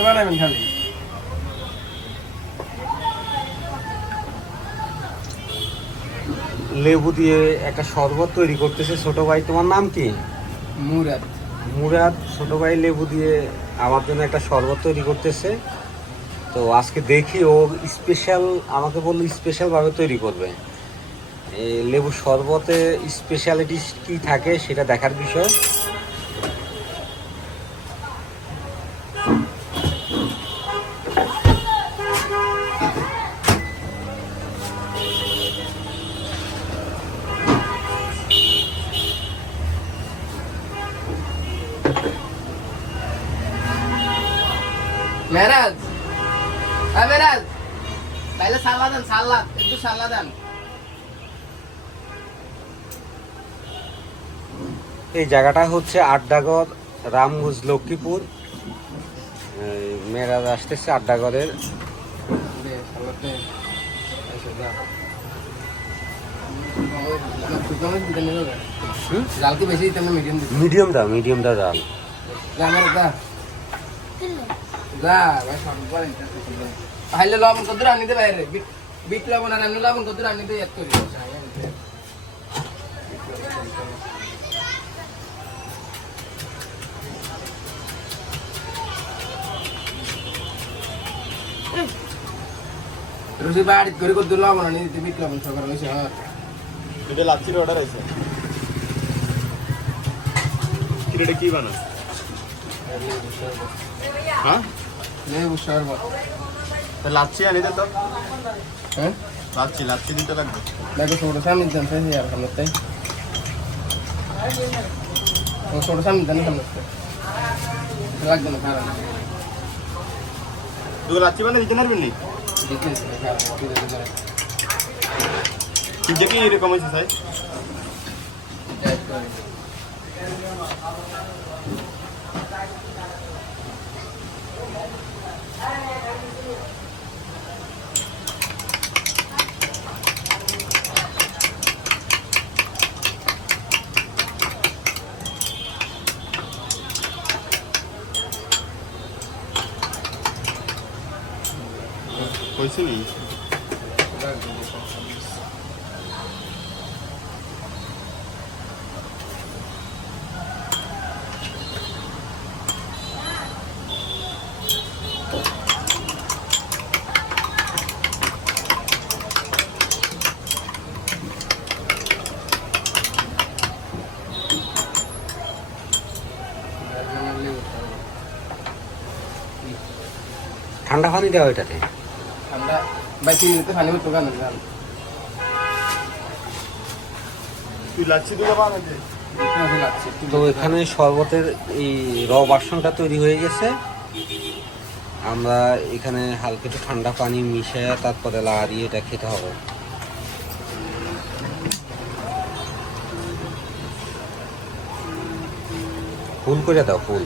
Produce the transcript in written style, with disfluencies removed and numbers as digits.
দিলে বানাবেন খালি। লেবু দিয়ে একটা শরবত তৈরি করতেছে ছোট ভাই। তোমার নাম কি? মুরাদ। মুরাদ ছোট ভাই লেবু দিয়ে আমার জন্য একটা শরবত তৈরি করতেছে। তো আজকে দেখি ও স্পেশাল, আমাকে বললো স্পেশালভাবে তৈরি করবে। এই লেবু শরবতে স্পেশালিটি কি থাকে সেটা দেখার বিষয়। মেরাজ, হ্যাঁ মেরাজ, তাইলে সালাদ দেন, সালাদ একটু সালাদ দেন। এই জায়গাটা হচ্ছে আড্ডাগড়, রামগঞ্জ, লক্ষ্মীপুর। মেয়েরাজ আসতেছে আড্ডাগড়ের। জাল কি বেশি দিতে হবে মিডিয়াম দিতে? মিডিয়াম দাও জাল। আমার দা যা ভাই সব বলেন তাহলে লবণ কত রান্নিতে বাইরে বিট লবণ আর এমনি লবণ কত রান্নিতে এড করি। রুচি বাড়ি করে কত লবণ আনি দিতে বিট লবণ সকার হয়েছে। হ্যাঁ এটা লাচ্ছির অর্ডার আছে। কিরে কি বানাস? হ্যাঁ লেবু শরবত। লাচ্ছি আনি দে তো। হ্যাঁ লাচ্ছি দিতে লাগবে। দেখো ছোট সামনে দেন সেই আর সামনে তাই ও ছোট সামনে দেন সামনে লাগবে না খারাপ তুই লাচ্ছি বানাই দিতে পারবি নি? কি এরকম হয়েছে ভাই? হয়েছে নি? ঠান্ডা পানি দেওয়া এটাতে। ঠান্ডা ভাই চিনিতে পানি মতো গান গান তুই লাচ্ছি দিতে বানাতে? তো এখানে শরবতের এই ভার্সনটা তৈরি হয়ে গেছে। আমরা এখানে হালকা একটু ঠান্ডা পানি মিশিয়ে তারপরে লাড়িয়ে এটা খেতে হবে। ফুল করে দাও, ফুল।